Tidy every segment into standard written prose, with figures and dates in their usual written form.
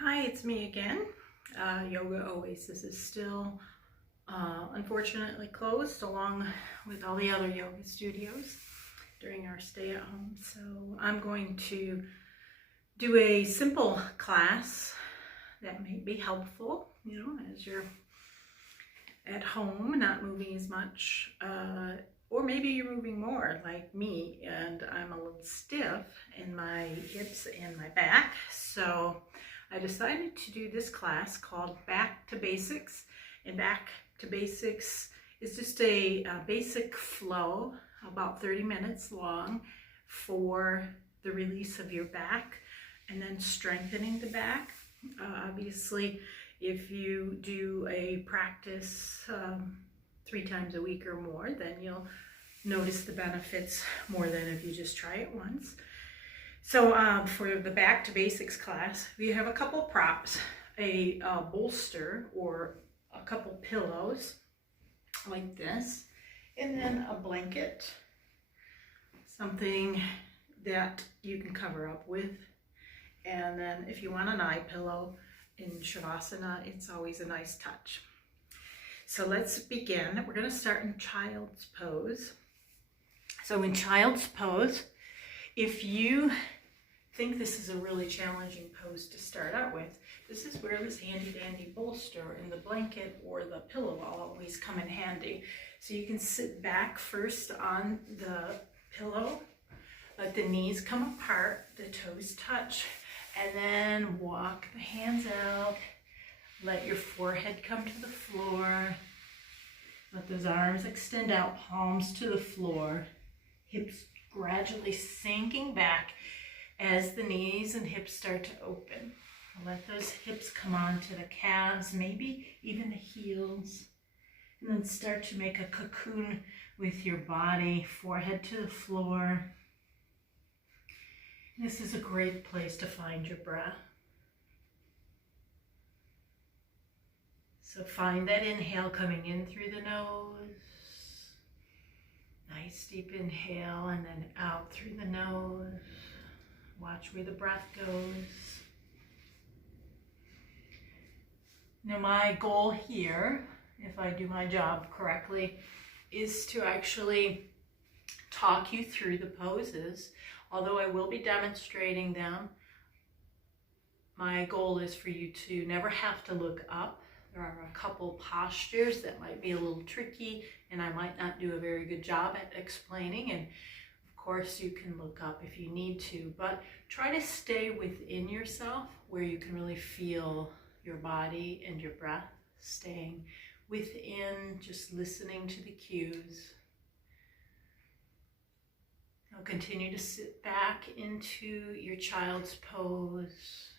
Hi, it's me again. Yoga Oasis is still unfortunately closed along with all the other yoga studios during our stay at home. So I'm going to do a simple class that may be helpful, as you're at home, not moving as much, or maybe you're moving more like me and I'm a little stiff in my hips and my back. So I decided to do this class called Back to Basics. And Back to Basics is just a basic flow, about 30 minutes long, for the release of your back and then strengthening the back. Obviously, if you do a practice 3 times a week or more, then you'll notice the benefits more than if you just try it once. So for the Back to Basics class, we have a couple props, a bolster or a couple pillows like this, and then a blanket, something that you can cover up with. And then if you want an eye pillow in Shavasana, it's always a nice touch. So let's begin. We're going to start in Child's Pose. So in Child's Pose, if you think this is a really challenging pose to start out with, this is where this handy dandy bolster and the blanket or the pillow always come in handy. So you can sit back first on the pillow, let the knees come apart, the toes touch, and then walk the hands out, let your forehead come to the floor, let those arms extend out, palms to the floor, hips gradually sinking back as the knees and hips start to open. Let those hips come onto the calves, maybe even the heels, and then start to make a cocoon with your body, forehead to the floor. This is a great place to find your breath. So find that inhale coming in through the nose. Nice deep inhale, and then out through the nose. Watch where the breath goes. Now my goal here, if I do my job correctly, is to actually talk you through the poses. Although I will be demonstrating them, my goal is for you to never have to look up. There are a couple postures that might be a little tricky and I might not do a very good job at explaining, and of course you can look up if you need to, but try to stay within yourself where you can really feel your body and your breath, staying within, just listening to the cues. Now continue to sit back into your child's pose.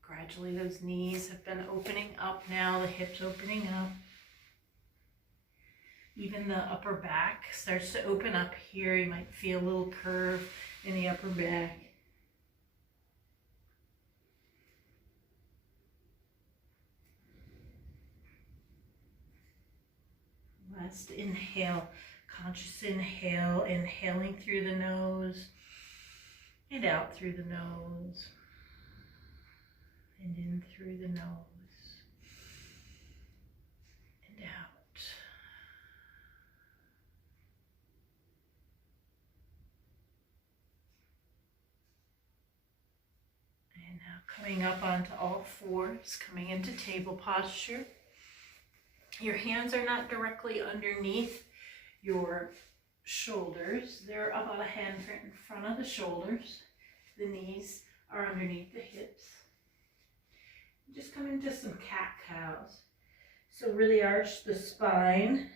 Gradually those knees have been opening up now, the hips opening up. Even the upper back starts to open up here. You might feel a little curve in the upper back. Last inhale, conscious inhale, inhaling through the nose and out through the nose and in through the nose and out. And now coming up onto all fours, coming into table posture. Your hands are not directly underneath your shoulders. They're about a handprint in front of the shoulders. The knees are underneath the hips. Just come into some cat-cows. So really arch the spine,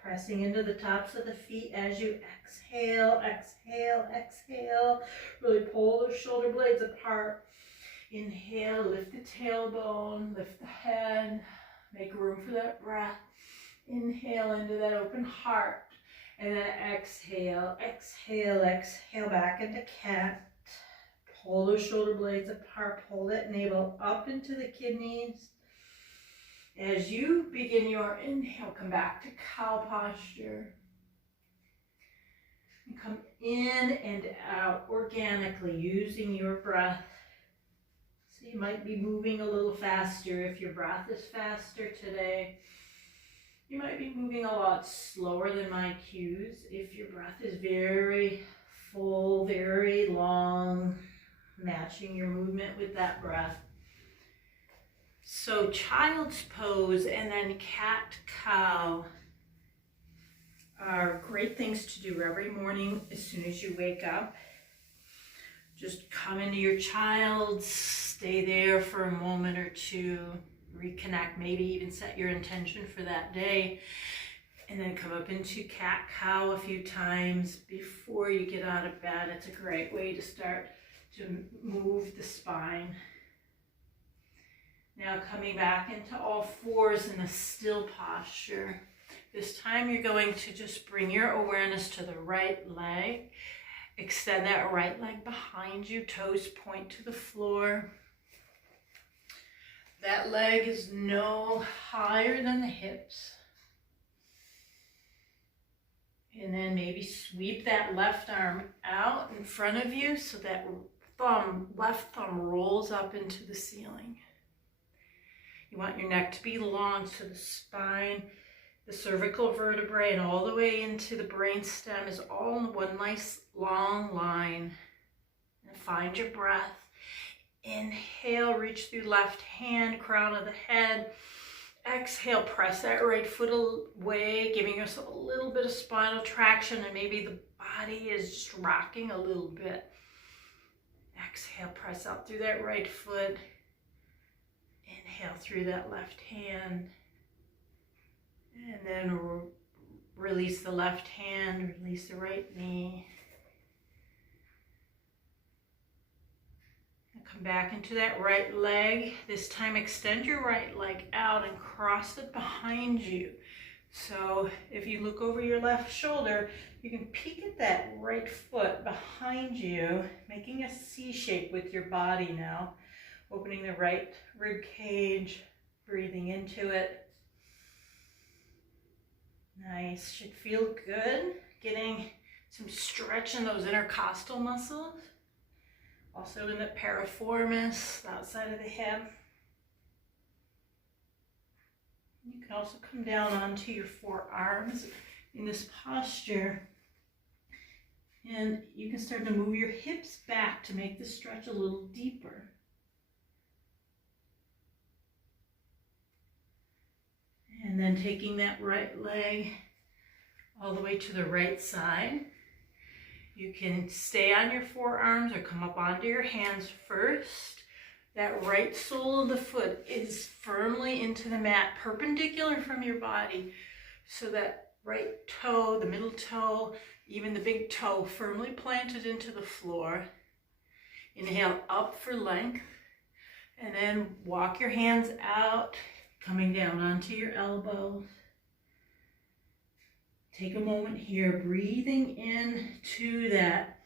pressing into the tops of the feet as you exhale, exhale, exhale. Really pull those shoulder blades apart. Inhale, lift the tailbone, lift the head. Make room for that breath. Inhale into that open heart. And then exhale, exhale, exhale back into cat. Pull those shoulder blades apart. Pull that navel up into the kidneys. As you begin your inhale, come back to cow posture. And come in and out organically using your breath. So you might be moving a little faster. If your breath is faster today, you might be moving a lot slower than my cues. If your breath is very full, very long, matching your movement with that breath. So child's pose and then cat-cow are great things to do every morning as soon as you wake up. Just come into your child's, stay there for a moment or two, reconnect, maybe even set your intention for that day, and then come up into cat-cow a few times before you get out of bed. It's a great way to start to move the spine. Now coming back into all fours in a still posture. This time you're going to just bring your awareness to the right leg. Extend that right leg behind you, toes point to the floor. That leg is no higher than the hips. And then maybe sweep that left arm out in front of you so that left thumb rolls up into the ceiling. You want your neck to be long so the spine, the cervical vertebrae, and all the way into the brain stem is all in one nice long line. And find your breath. Inhale, reach through left hand, crown of the head. Exhale, press that right foot away, giving yourself a little bit of spinal traction, and maybe the body is just rocking a little bit. Exhale, press up through that right foot. Inhale through that left hand. And then release the left hand, release the right knee. And come back into that right leg. This time extend your right leg out and cross it behind you. So if you look over your left shoulder, you can peek at that right foot behind you, making a C shape with your body now. Opening the right rib cage, breathing into it. Nice, should feel good. Getting some stretch in those intercostal muscles. Also in the piriformis, the outside of the hip. You can also come down onto your forearms in this posture. And you can start to move your hips back to make the stretch a little deeper. And then taking that right leg all the way to the right side. You can stay on your forearms or come up onto your hands first. That right sole of the foot is firmly into the mat, perpendicular from your body. So that right toe, the middle toe, even the big toe firmly planted into the floor. Inhale up for length. And then walk your hands out, coming down onto your elbows. Take a moment here, breathing in to that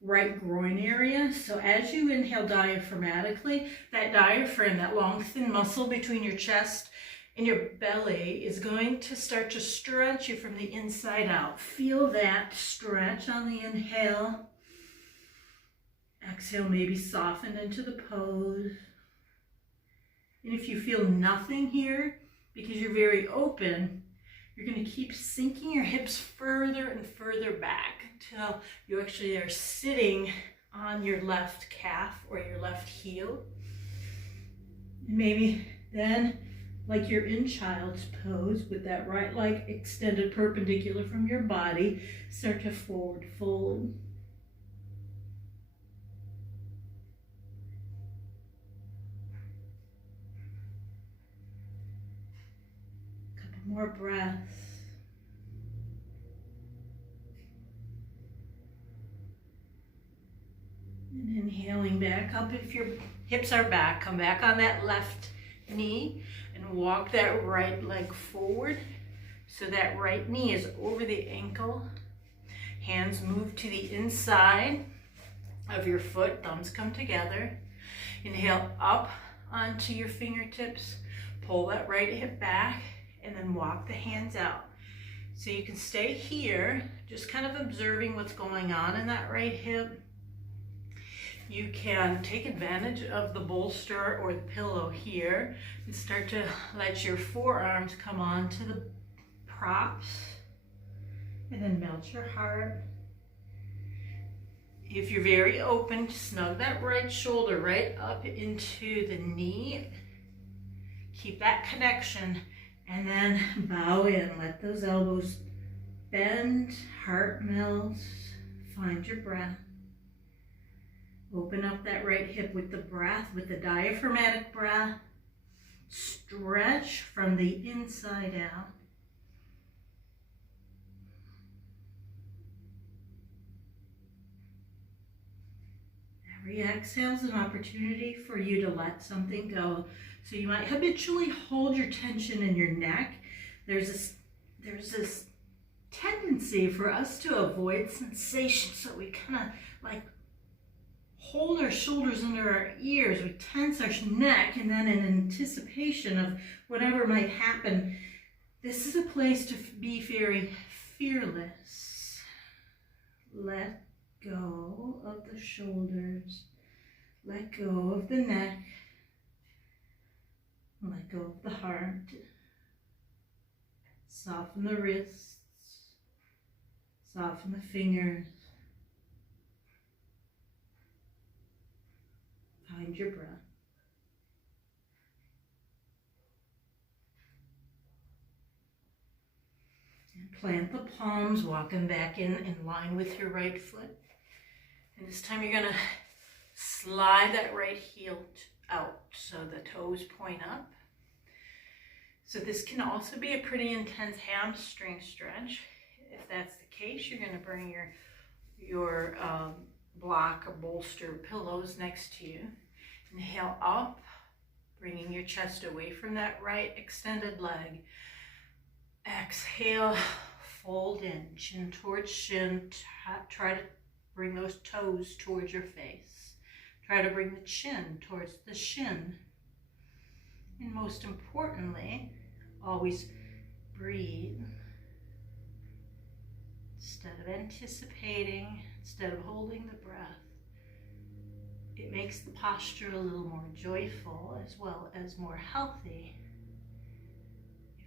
right groin area. So as you inhale diaphragmatically, that diaphragm, that long thin muscle between your chest and your belly is going to start to stretch you from the inside out. Feel that stretch on the inhale. Exhale, maybe soften into the pose. And if you feel nothing here, because you're very open, you're going to keep sinking your hips further and further back until you actually are sitting on your left calf or your left heel. And maybe then, like you're in child's pose with that right leg extended perpendicular from your body, start to forward fold. More breaths. And inhaling back up. If your hips are back, come back on that left knee and walk that right leg forward. So that right knee is over the ankle. Hands move to the inside of your foot. Thumbs come together. Inhale up onto your fingertips. Pull that right hip back. And then walk the hands out. So you can stay here, just kind of observing what's going on in that right hip. you can take advantage of the bolster or the pillow here and start to let your forearms come onto the props and then melt your heart. If you're very open, snug that right shoulder right up into the knee. Keep that connection and then bow in. Let those elbows bend, heart melts, find your breath. Open up that right hip with the breath, with the diaphragmatic breath. Stretch from the inside out. Every exhale is an opportunity for you to let something go. So you might habitually hold your tension in your neck. There's this tendency for us to avoid sensation, so we kind of like hold our shoulders under our ears, we tense our neck, and then in anticipation of whatever might happen, this is a place to be very fearless. Let go of the shoulders, let go of the neck, let go of the heart. Soften the wrists, soften the fingers. Find your breath. And plant the palms, walk them back in line with your right foot. And this time you're going to slide that right heel out so the toes point up. So this can also be a pretty intense hamstring stretch. If that's the case, you're going to bring your block or bolster pillows next to you. Inhale up, bringing your chest away from that right extended leg. Exhale, fold in, chin towards shin. Try to bring those toes towards your face. Try to bring the chin towards the shin. And most importantly, always breathe. Instead of anticipating, instead of holding the breath, it makes the posture a little more joyful as well as more healthy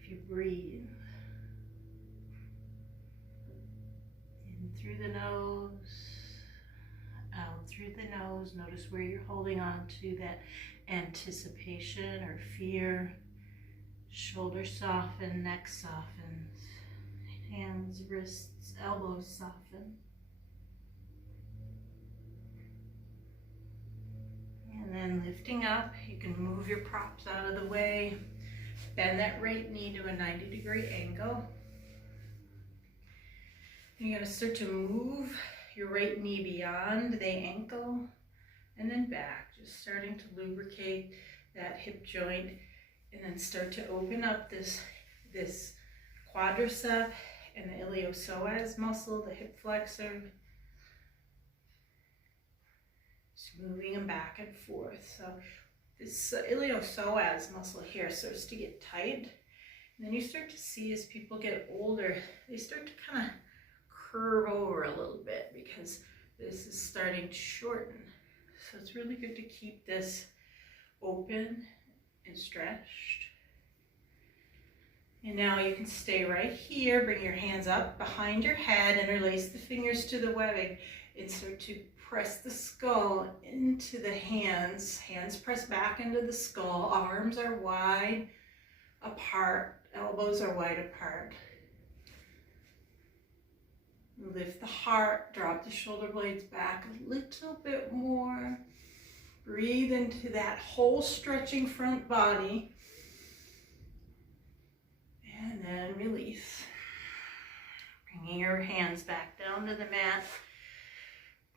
if you breathe. In through the nose, out through the nose. Notice where you're holding on to that anticipation or fear. Shoulders soften, neck softens, hands, wrists, elbows soften. And then lifting up, you can move your props out of the way. Bend that right knee to a 90-degree angle. And you're going to start to move your right knee beyond the ankle and then back, just starting to lubricate that hip joint, and then start to open up this quadricep and the iliopsoas muscle, the hip flexor. Just moving them back and forth. So this iliopsoas muscle here starts to get tight. And then you start to see as people get older, they start to kind of curve over a little bit because this is starting to shorten. So it's really good to keep this open and stretched. And now you can stay right here, bring your hands up behind your head, interlace the fingers to the webbing, and start to press the skull into the hands. Hands press back into the skull, arms are wide apart, elbows are wide apart. Lift the heart, drop the shoulder blades back a little bit more. Breathe into that whole stretching front body. And then release. Bringing your hands back down to the mat.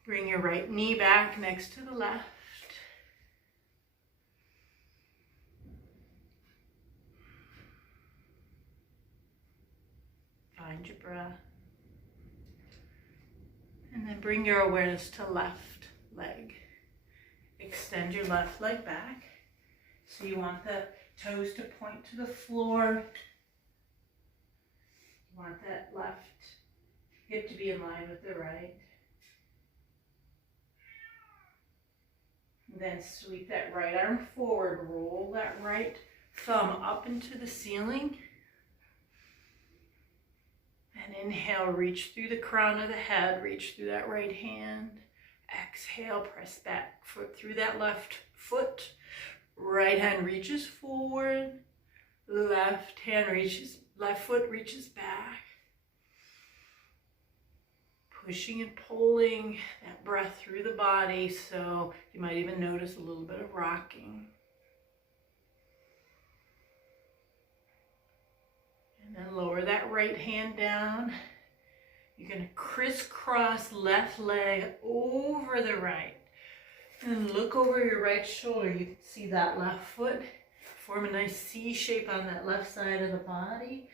Bring your right knee back next to the left. Find your breath. And then bring your awareness to left leg. Extend your left leg back. So you want the toes to point to the floor. You want that left hip to be in line with the right. And then sweep that right arm forward. Roll that right thumb up into the ceiling. And inhale, reach through the crown of the head, reach through that right hand. Exhale, press back foot through that left foot. Right hand reaches forward. Left foot reaches back. Pushing and pulling that breath through the body, so you might even notice a little bit of rocking. And then lower that right hand down. You're going to crisscross left leg over the right. And look over your right shoulder. You can see that left foot. Form a nice C shape on that left side of the body.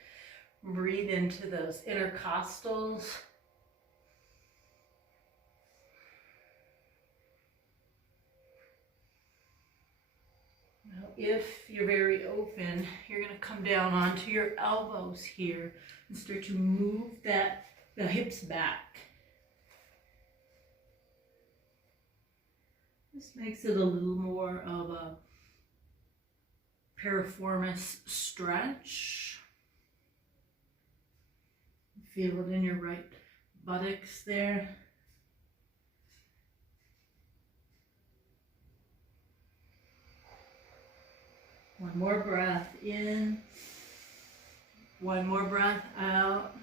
Breathe into those intercostals. Now, if you're very open, you're going to come down onto your elbows here and start to move the hips back. This makes it a little more of a piriformis stretch. Feel it in your right buttocks there. One more breath in. One more breath out.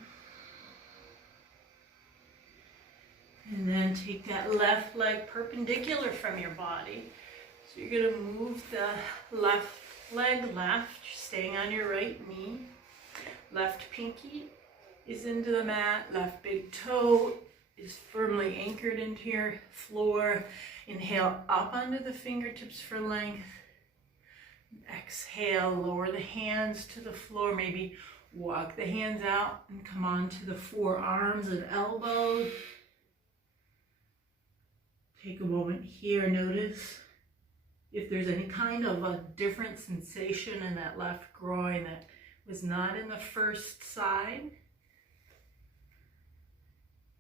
And then take that left leg perpendicular from your body. So you're going to move the left leg left, staying on your right knee. Left pinky is into the mat. Left big toe is firmly anchored into your floor. Inhale up onto the fingertips for length. Exhale, lower the hands to the floor. Maybe walk the hands out and come onto the forearms and elbows. Take a moment here, notice if there's any kind of a different sensation in that left groin that was not in the first side.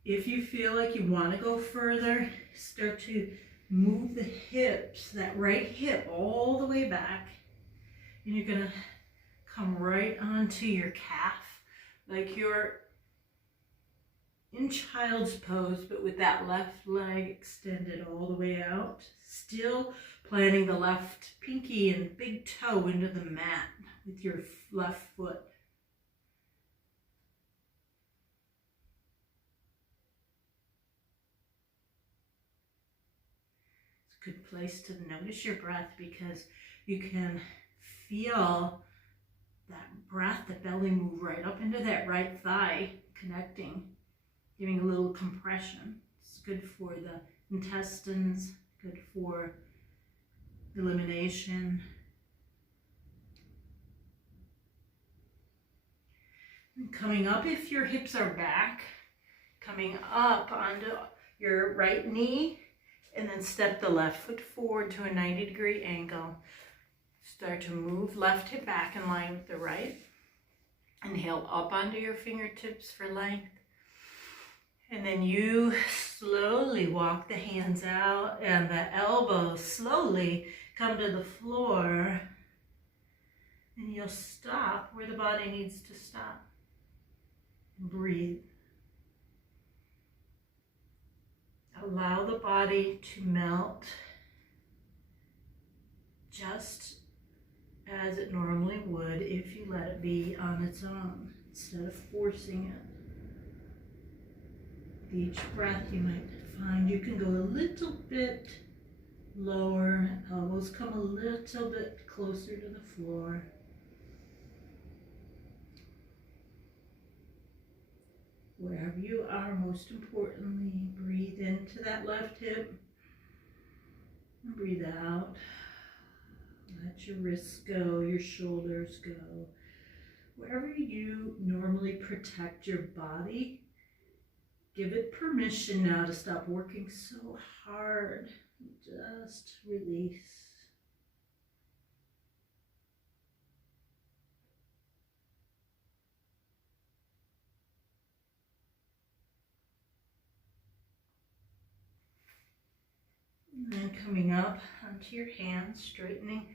If you feel like you want to go further, start to move the hips, that right hip all the way back. And you're going to come right onto your calf, like you're in child's pose, but with that left leg extended all the way out. Still planting the left pinky and big toe into the mat with your left foot. It's a good place to notice your breath because you can feel that breath, the belly move right up into that right thigh, connecting. Giving a little compression. It's good for the intestines, good for elimination. And coming up, if your hips are back, coming up onto your right knee, and then step the left foot forward to a 90-degree angle. Start to move left hip back in line with the right. Inhale up onto your fingertips for length. And then you slowly walk the hands out and the elbows slowly come to the floor. And you'll stop where the body needs to stop. And breathe. Allow the body to melt just as it normally would if you let it be on its own instead of forcing it. Each breath you might find you can go a little bit lower, elbows come a little bit closer to the floor. Wherever you are, most importantly, breathe into that left hip and breathe out. Let your wrists go, your shoulders go. Wherever you normally protect your body, give it permission now to stop working so hard. Just release. And then coming up onto your hands, straightening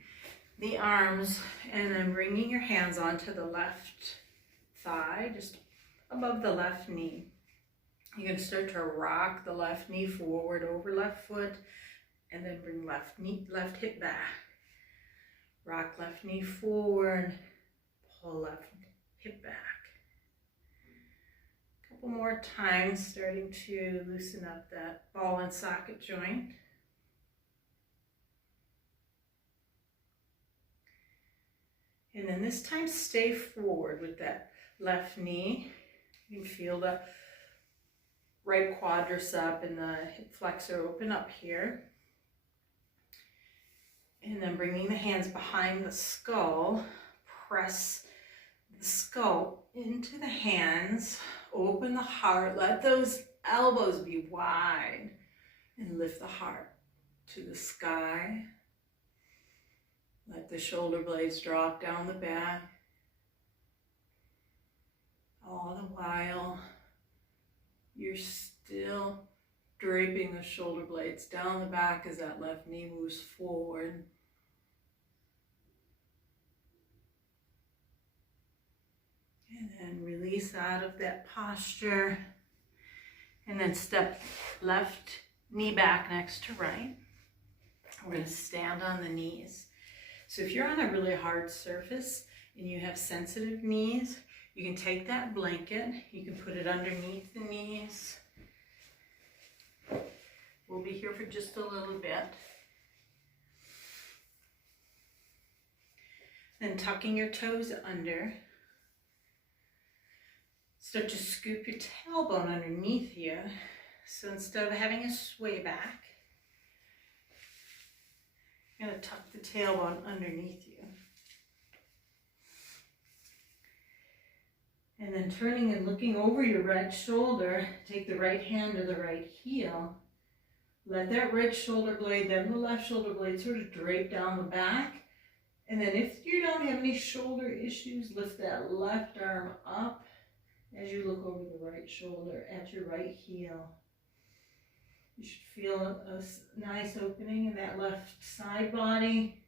the arms, and then bringing your hands onto the left thigh, just above the left knee. You can start to rock the left knee forward over left foot, and then bring left hip back. Rock left knee forward, pull left hip back. A couple more times, starting to loosen up that ball and socket joint. And then this time stay forward with that left knee. You can feel the right quadricep and the hip flexor open up here. And then bringing the hands behind the skull, press the skull into the hands, open the heart, let those elbows be wide, and lift the heart to the sky. Let the shoulder blades drop down the back. All the while, you're still draping the shoulder blades down the back as that left knee moves forward. And then release out of that posture. And then step left knee back next to right. We're going to stand on the knees. So if you're on a really hard surface and you have sensitive knees, you can take that blanket, you can put it underneath the knees. We'll be here for just a little bit. Then tucking your toes under. Start to scoop your tailbone underneath you. So instead of having a sway back, you're going to tuck the tailbone underneath you. And then turning and looking over your right shoulder, take the right hand to the right heel. Let that right shoulder blade, then the left shoulder blade sort of drape down the back. And then if you don't have any shoulder issues, lift that left arm up as you look over the right shoulder at your right heel. You should feel a nice opening in that left side body.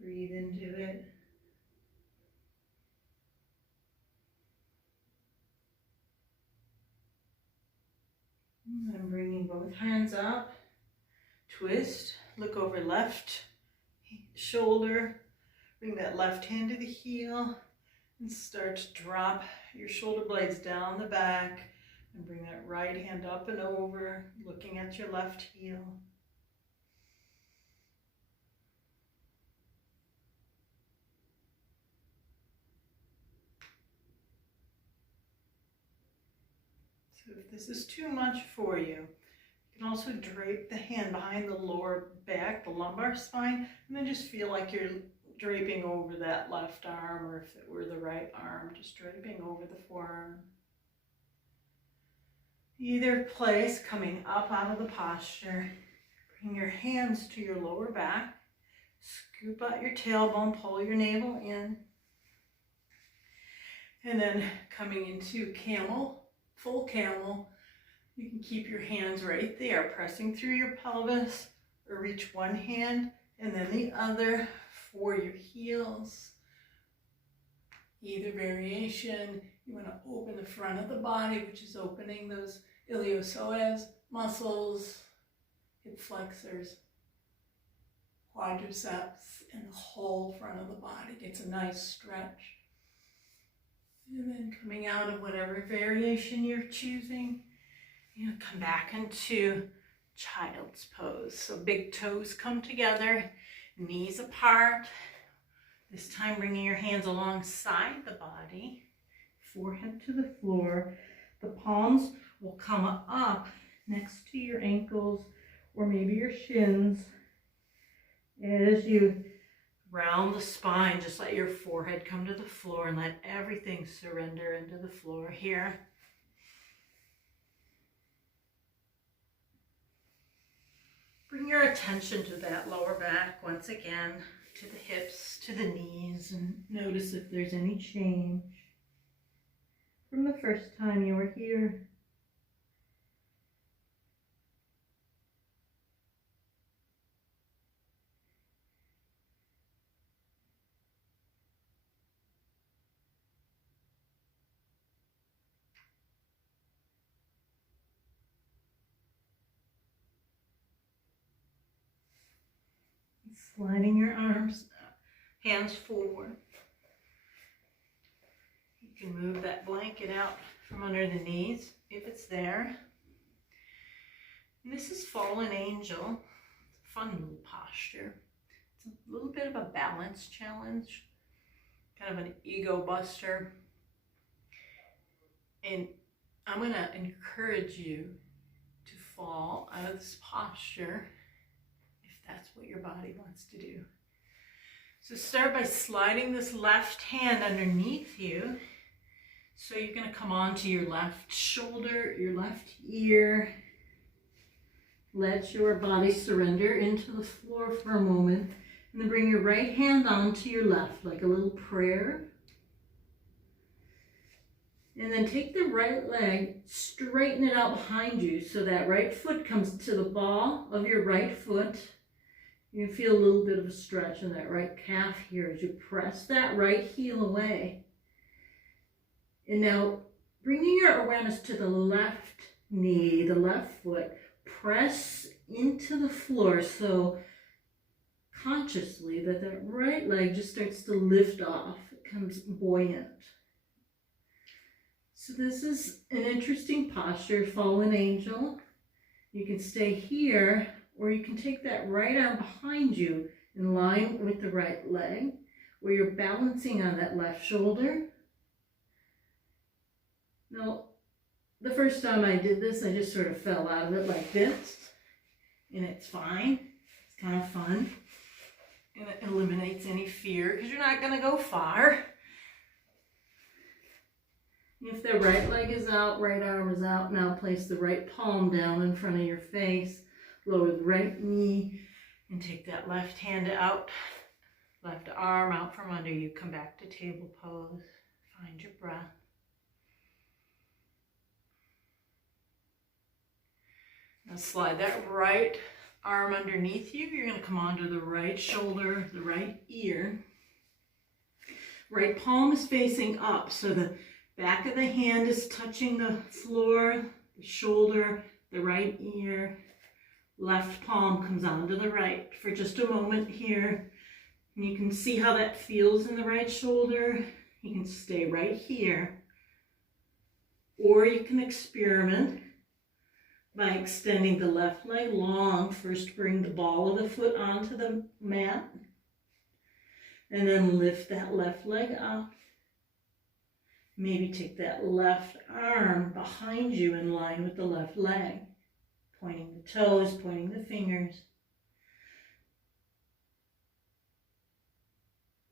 Breathe into it. And then bringing both hands up, twist, look over left shoulder, bring that left hand to the heel, and start to drop your shoulder blades down the back, and bring that right hand up and over, looking at your left heel. So if this is too much for you, you can also drape the hand behind the lower back, the lumbar spine, and then just feel like you're draping over that left arm, or if it were the right arm, just draping over the forearm. Either place, coming up out of the posture, bring your hands to your lower back, scoop out your tailbone, pull your navel in, and then coming into camel, full camel. You can keep your hands right there, pressing through your pelvis, or reach one hand and then the other for your heels. Either variation, you want to open the front of the body, which is opening those iliopsoas muscles, hip flexors, quadriceps, and the whole front of the body gets a nice stretch. And then coming out of whatever variation you're choosing, you come back into child's pose. So big toes come together, knees apart. This time bringing your hands alongside the body, forehead to the floor. The palms will come up next to your ankles or maybe your shins. As you round the spine, just let your forehead come to the floor and let everything surrender into the floor here. Bring your attention to that lower back once again, to the hips, to the knees, and notice if there's any change from the first time you were here. Sliding your arms, hands forward. You can move that blanket out from under the knees if it's there. And this is Fallen Angel. It's a fun little posture. It's a little bit of a balance challenge, kind of an ego buster. And I'm going to encourage you to fall out of this posture if that's what your body wants to do. So start by sliding this left hand underneath you. So you're going to come onto your left shoulder, your left ear. Let your body surrender into the floor for a moment. And then bring your right hand onto your left like a little prayer. And then take the right leg, straighten it out behind you so that right foot comes to the ball of your right foot. You can feel a little bit of a stretch in that right calf here as you press that right heel away. And now bringing your awareness to the left knee, the left foot, press into the floor so consciously that right leg just starts to lift off, it becomes buoyant. So this is an interesting posture, Fallen Angel. You can stay here, or you can take that right arm behind you in line with the right leg, where you're balancing on that left shoulder. Now, the first time I did this, I just sort of fell out of it like this, and it's fine. It's kind of fun, and it eliminates any fear because you're not going to go far. If the right leg is out, right arm is out, now place the right palm down in front of your face, lower the right knee, and take that left hand out, left arm out from under you. Come back to table pose. Find your breath. Now slide that right arm underneath you. You're going to come onto the right shoulder, the right ear. Right palm is facing up, so the back of the hand is touching the floor, the shoulder, the right ear. Left palm comes onto the right for just a moment here. And you can see how that feels in the right shoulder. You can stay right here. Or you can experiment by extending the left leg long. First bring the ball of the foot onto the mat. And then lift that left leg up. Maybe take that left arm behind you in line with the left leg. Pointing the toes, pointing the fingers.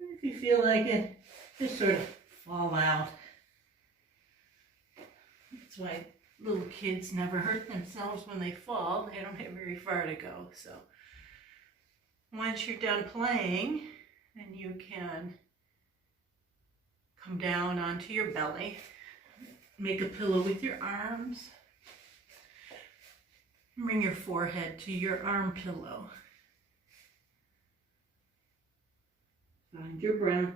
If you feel like it, just sort of fall out. That's why little kids never hurt themselves when they fall. They don't have very far to go. So once you're done playing, then you can come down onto your belly. Make a pillow with your arms. Bring your forehead to your arm pillow. Find your breath.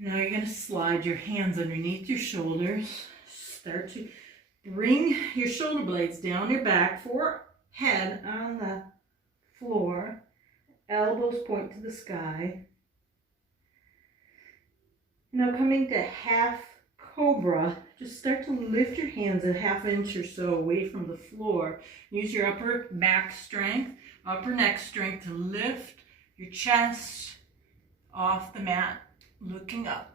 Now you're going to slide your hands underneath your shoulders. Start to bring your shoulder blades down your back, forehead on the floor, elbows point to the sky. Now coming to half cobra, just start to lift your hands a half inch or so away from the floor. Use your upper back strength, upper neck strength to lift your chest off the mat, looking up.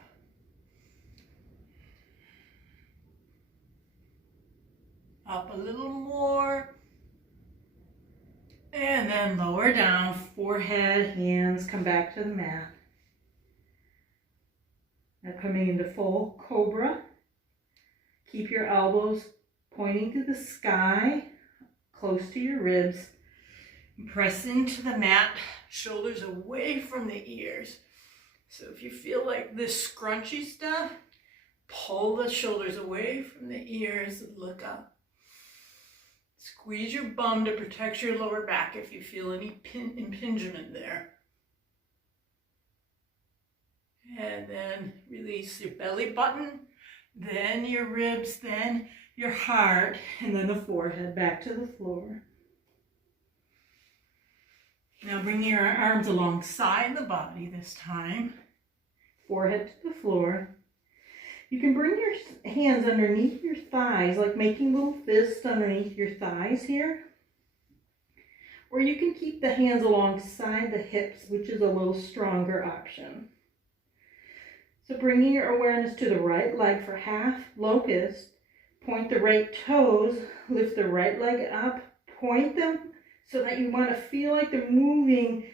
Up a little more. And then lower down, forehead, hands come back to the mat. Now coming into full cobra. Keep your elbows pointing to the sky, close to your ribs. Press into the mat, shoulders away from the ears. So if you feel like this scrunchy stuff, pull the shoulders away from the ears and look up. Squeeze your bum to protect your lower back if you feel any impingement there. And then release your belly button, then your ribs, then your heart, and then the forehead back to the floor. Now bring your arms alongside the body this time. Forehead to the floor. You can bring your hands underneath your thighs, like making little fists underneath your thighs here. Or you can keep the hands alongside the hips, which is a little stronger option. So bringing your awareness to the right leg for half locust. Point the right toes, lift the right leg up, point them so that you want to feel like they're moving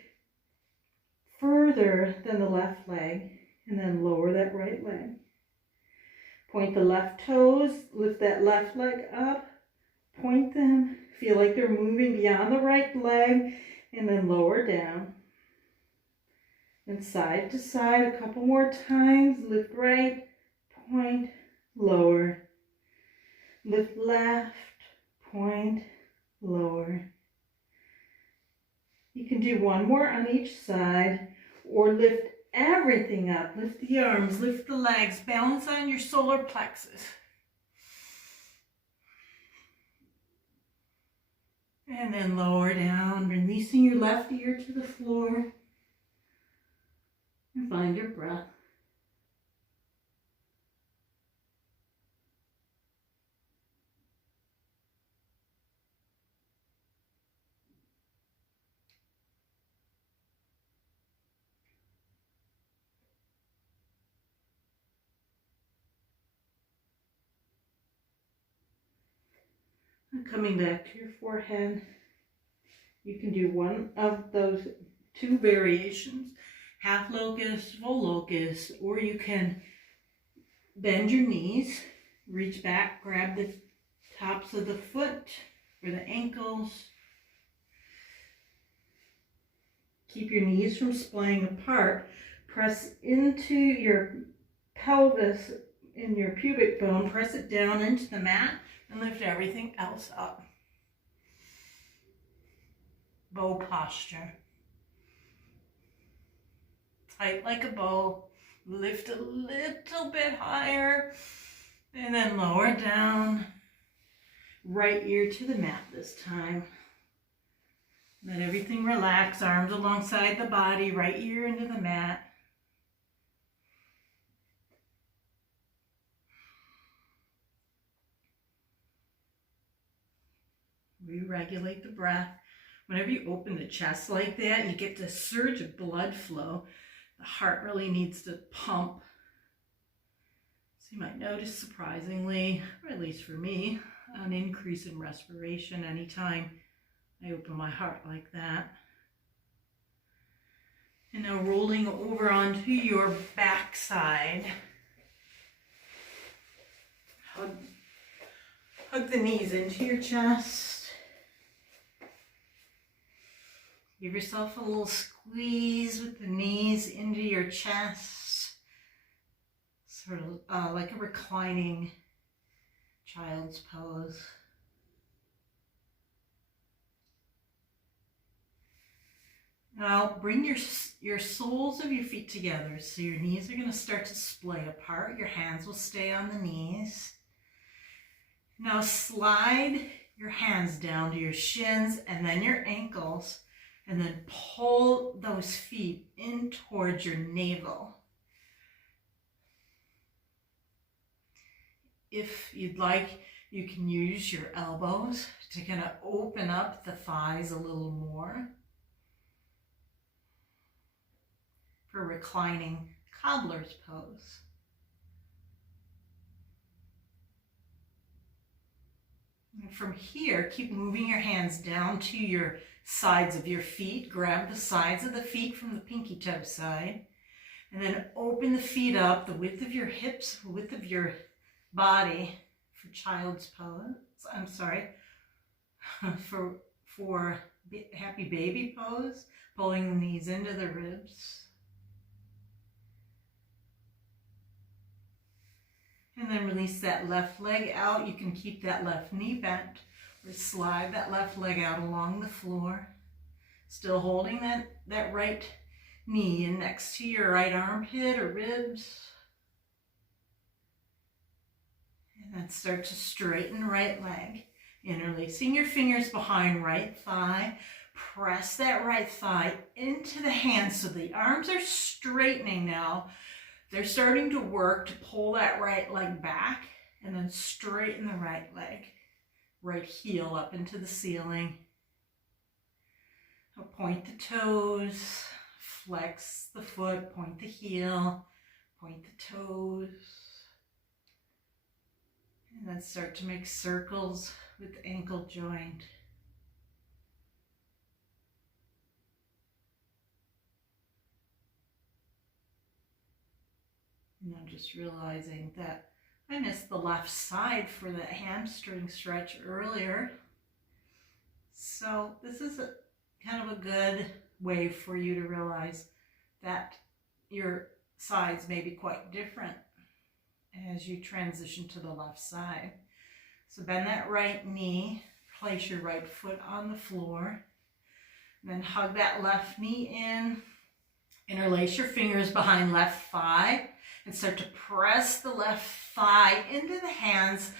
further than the left leg, and then lower that right leg. Point the left toes, lift that left leg up, point them, feel like they're moving beyond the right leg, and then lower down. And side to side a couple more times, lift right, point, lower. Lift left, point, lower. You can do one more on each side, or lift everything up. Lift the arms, lift the legs, balance on your solar plexus. And then lower down, releasing your left ear to the floor. And find your breath. Coming back to your forehead, you can do one of those two variations, half locust, full locust, or you can bend your knees, reach back, grab the tops of the foot or the ankles. Keep your knees from splaying apart. Press into your pelvis, in your pubic bone, press it down into the mat, and lift everything else up. Bow posture. Tight like a bow. Lift a little bit higher. And then lower down. Right ear to the mat this time. Let everything relax. Arms alongside the body. Right ear into the mat. Re-regulate the breath. Whenever you open the chest like that, you get this surge of blood flow. The heart really needs to pump. So you might notice, surprisingly, or at least for me, an increase in respiration anytime I open my heart like that. And now rolling over onto your backside. Hug the knees into your chest. Give yourself a little squeeze with the knees into your chest. Sort of like a reclining child's pose. Now bring your soles of your feet together. So your knees are going to start to splay apart. Your hands will stay on the knees. Now slide your hands down to your shins and then your ankles. And then pull those feet in towards your navel. If you'd like, you can use your elbows to kind of open up the thighs a little more for reclining cobbler's pose. And from here, keep moving your hands down to your sides of your feet. Grab the sides of the feet from the pinky toe side. And then open the feet up, the width of your hips, the width of your body for child's pose. I'm sorry, for happy baby pose. Pulling the knees into the ribs. And then release that left leg out. You can keep that left knee bent. Or slide that left leg out along the floor. Still holding that right knee in next to your right armpit or ribs. And then start to straighten right leg. Interlacing your fingers behind right thigh. Press that right thigh into the hands so the arms are straightening now. They're starting to work to pull that right leg back and then straighten the right leg. Right heel up into the ceiling. Now point the toes, flex the foot, point the heel, point the toes. And then start to make circles with the ankle joint. And I'm just realizing that I missed the left side for the hamstring stretch earlier. So this is kind of a good way for you to realize that your sides may be quite different as you transition to the left side. So bend that right knee, place your right foot on the floor, and then hug that left knee in, interlace your fingers behind left thigh, and start to press the left thigh into the hands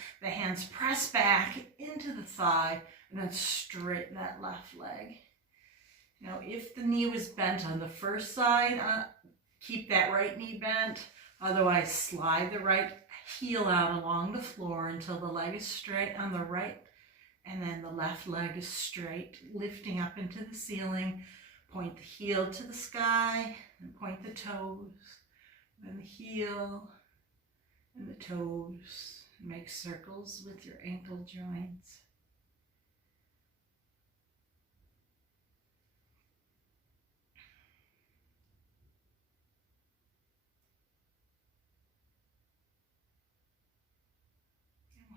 press back into the thigh, and then straighten that left leg. Now if the knee was bent on the first side, keep that right knee bent. Otherwise, slide the right heel out along the floor until the leg is straight on the right, and then the left leg is straight, lifting up into the ceiling. Point the heel to the sky, and point the toes, then the heel, and the toes. Make circles with your ankle joints.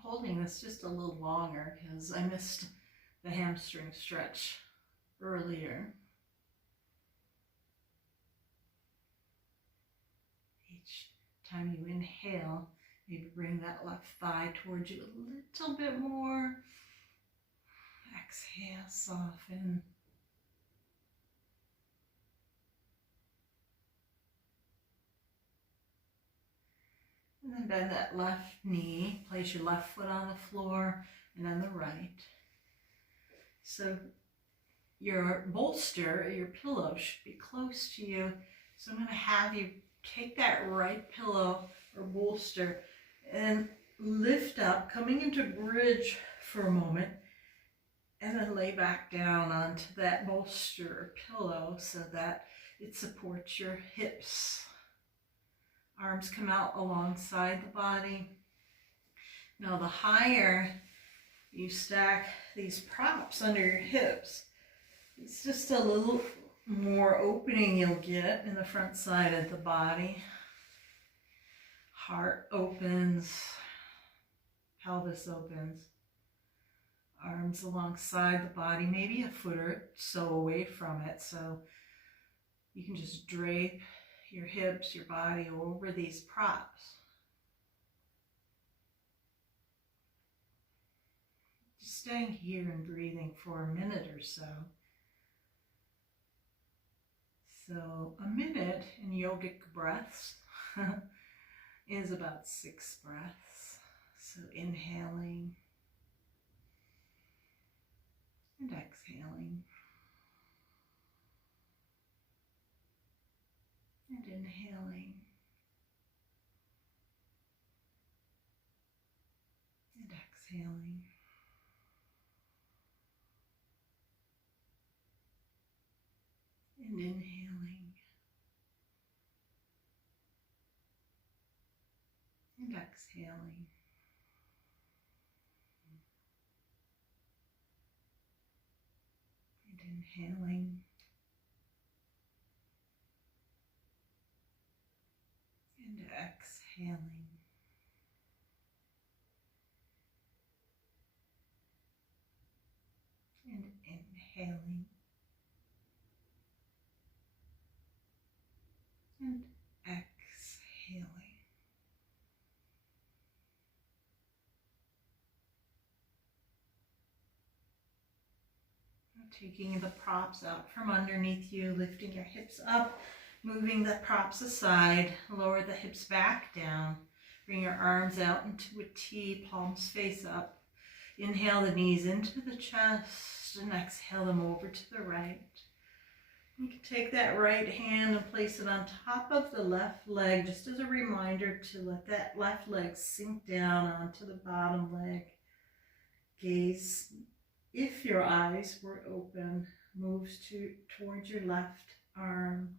Holding this just a little longer because I missed the hamstring stretch earlier. Each time you inhale, maybe bring that left thigh towards you a little bit more. Exhale, soften. And then bend that left knee, place your left foot on the floor and then the right. So your bolster, your pillow should be close to you. So I'm going to have you take that right pillow or bolster and lift up, coming into bridge for a moment, and then lay back down onto that bolster or pillow so that it supports your hips. Arms come out alongside the body. Now the higher you stack these props under your hips, it's just a little more opening you'll get in the front side of the body. Heart opens, pelvis opens, arms alongside the body, maybe a foot or so away from it, so you can just drape your hips, your body over these props. Just staying here and breathing for a minute or so. So a minute in yogic breaths is about 6 breaths. So inhaling and exhaling. And inhaling and exhaling. And inhaling and exhaling. And inhaling and exhaling. And inhaling and exhaling. Now taking the props out from underneath you, lifting your hips up Moving the props aside, lower the hips back down. Bring your arms out into a T, palms face up. Inhale the knees into the chest and exhale them over to the right. You can take that right hand and place it on top of the left leg, just as a reminder to let that left leg sink down onto the bottom leg. Gaze, if your eyes were open, moves towards your left arm.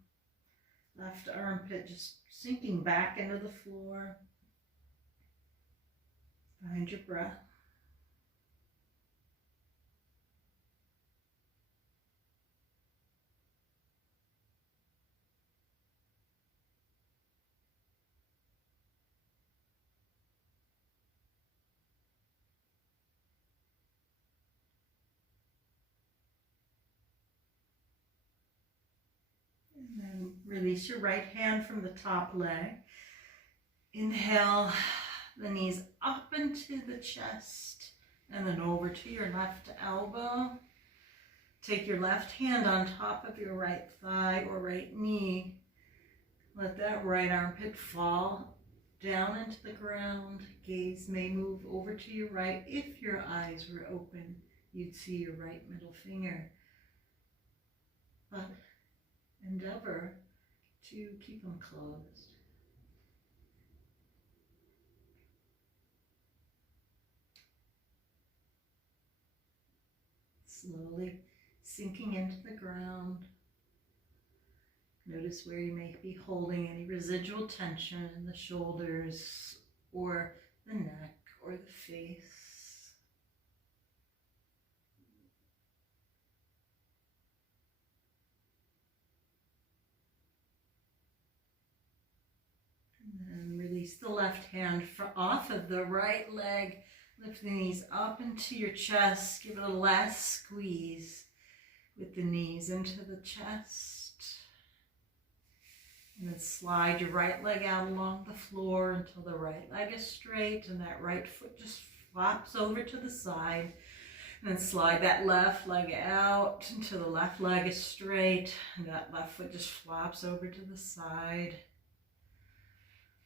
Left armpit just sinking back into the floor. Find your breath. And then release your right hand from the top leg. Inhale the knees up into the chest and then over to your left elbow. Take your left hand on top of your right thigh or right knee. Let that right armpit fall down into the ground. Gaze may move over to your right. If your eyes were open, you'd see your right middle finger. But endeavor to keep them closed. Slowly sinking into the ground. Notice where you may be holding any residual tension in the shoulders or the neck or the face. And then release the left hand off of the right leg. Lift the knees up into your chest. Give it a last squeeze with the knees into the chest. And then slide your right leg out along the floor until the right leg is straight and that right foot just flops over to the side. And then slide that left leg out until the left leg is straight and that left foot just flops over to the side.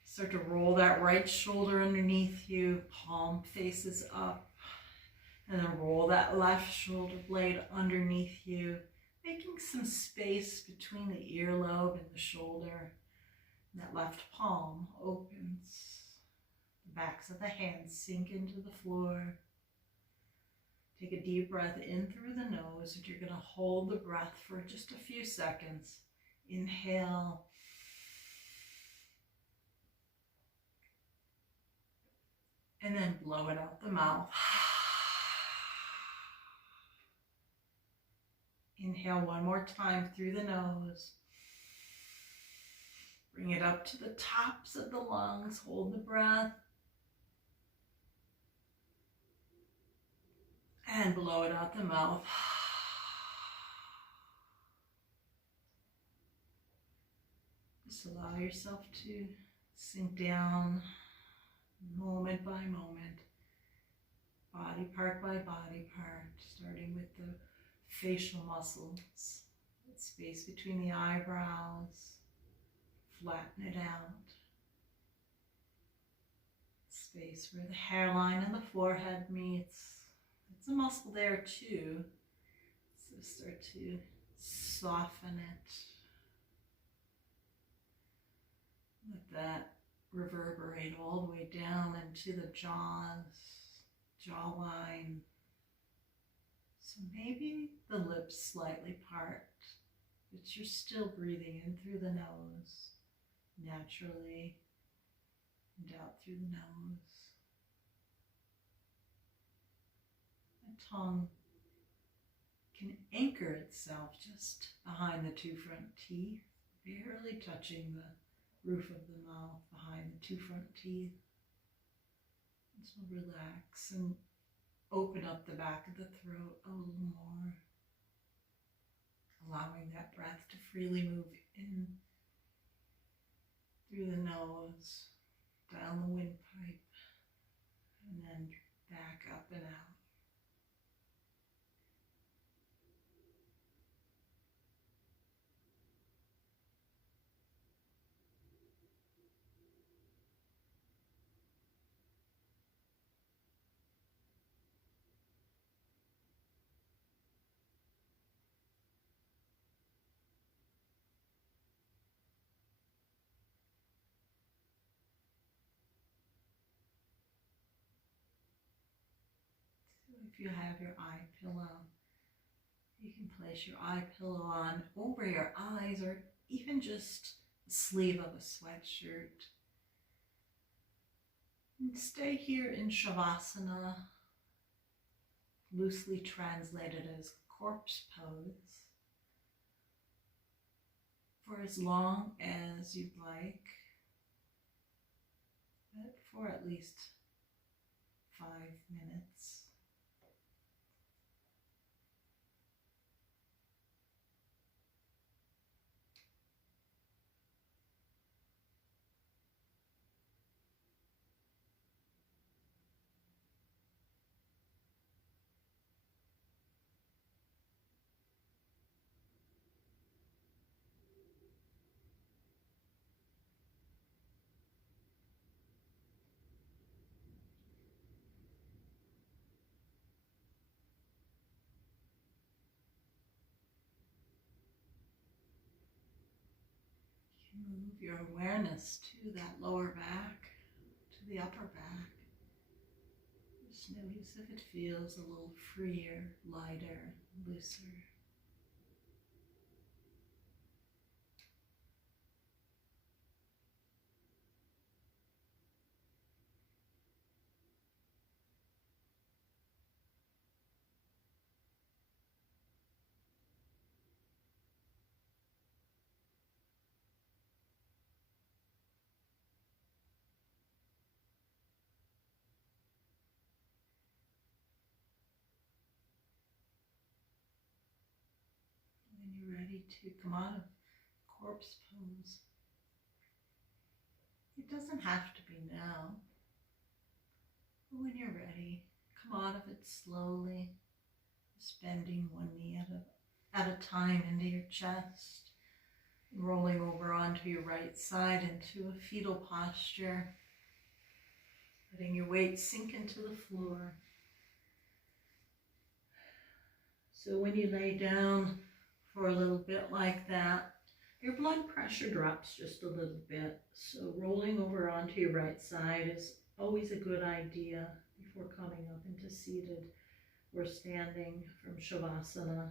Start to roll that right shoulder underneath you, palm faces up. And then roll that left shoulder blade underneath you, making some space between the earlobe and the shoulder. And that left palm opens. The backs of the hands sink into the floor. Take a deep breath in through the nose, and you're going to hold the breath for just a few seconds. Inhale. And then blow it out the mouth. Inhale one more time through the nose. Bring it up to the tops of the lungs. Hold the breath. And blow it out the mouth. Just allow yourself to sink down moment by moment, body part by body part, starting with the facial muscles, that space between the eyebrows, flatten it out, space where the hairline and the forehead meets. It's a muscle there too, so start to soften it. Let that reverberate all the way down into the jaws, jawline. So maybe the lips slightly part, but you're still breathing in through the nose, naturally, and out through the nose. The tongue can anchor itself just behind the two front teeth, barely touching the roof of the mouth behind the two front teeth. And so relax and open up the back of the throat a little more, allowing that breath to freely move in through the nose, down the windpipe, and then back up and out. if you have your eye pillow, you can place your eye pillow on over your eyes, or even just the sleeve of a sweatshirt. And stay here in Shavasana, loosely translated as corpse pose, for as long as you'd like, but for at least 5 minutes. Move your awareness to that lower back, to the upper back. Just notice if it feels a little freer, lighter, looser. When you're ready to come out of corpse pose, it doesn't have to be now, but when you're ready, come out of it slowly, just bending one knee at a time into your chest, rolling over onto your right side into a fetal posture, letting your weight sink into the floor. So when you lay down for a little bit like that, your blood pressure drops just a little bit. So rolling over onto your right side is always a good idea before coming up into seated or standing from Shavasana.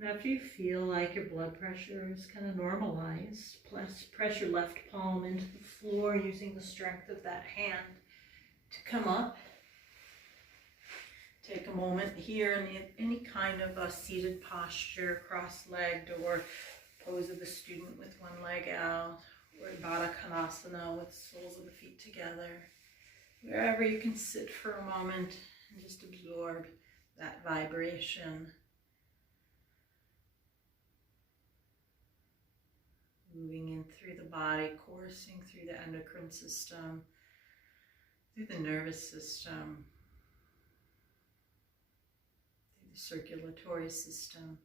And after you feel like your blood pressure is kind of normalized, press your left palm into the floor using the strength of that hand to come up. Take a moment here in any kind of a seated posture, cross-legged, or pose of the student with one leg out, or Baddha Konasana with soles of the feet together. Wherever you can sit for a moment and just absorb that vibration. Moving in through the body, coursing through the endocrine system, through the nervous system, through the circulatory system.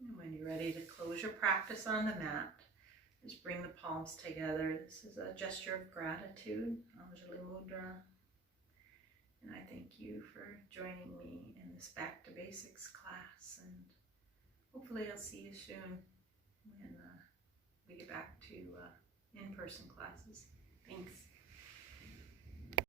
And when you're ready to close your practice on the mat, just bring the palms together. This is a gesture of gratitude, Anjali Mudra. And I thank you for joining me in this Back to Basics class. And hopefully I'll see you soon when we get back to in-person classes. Thanks.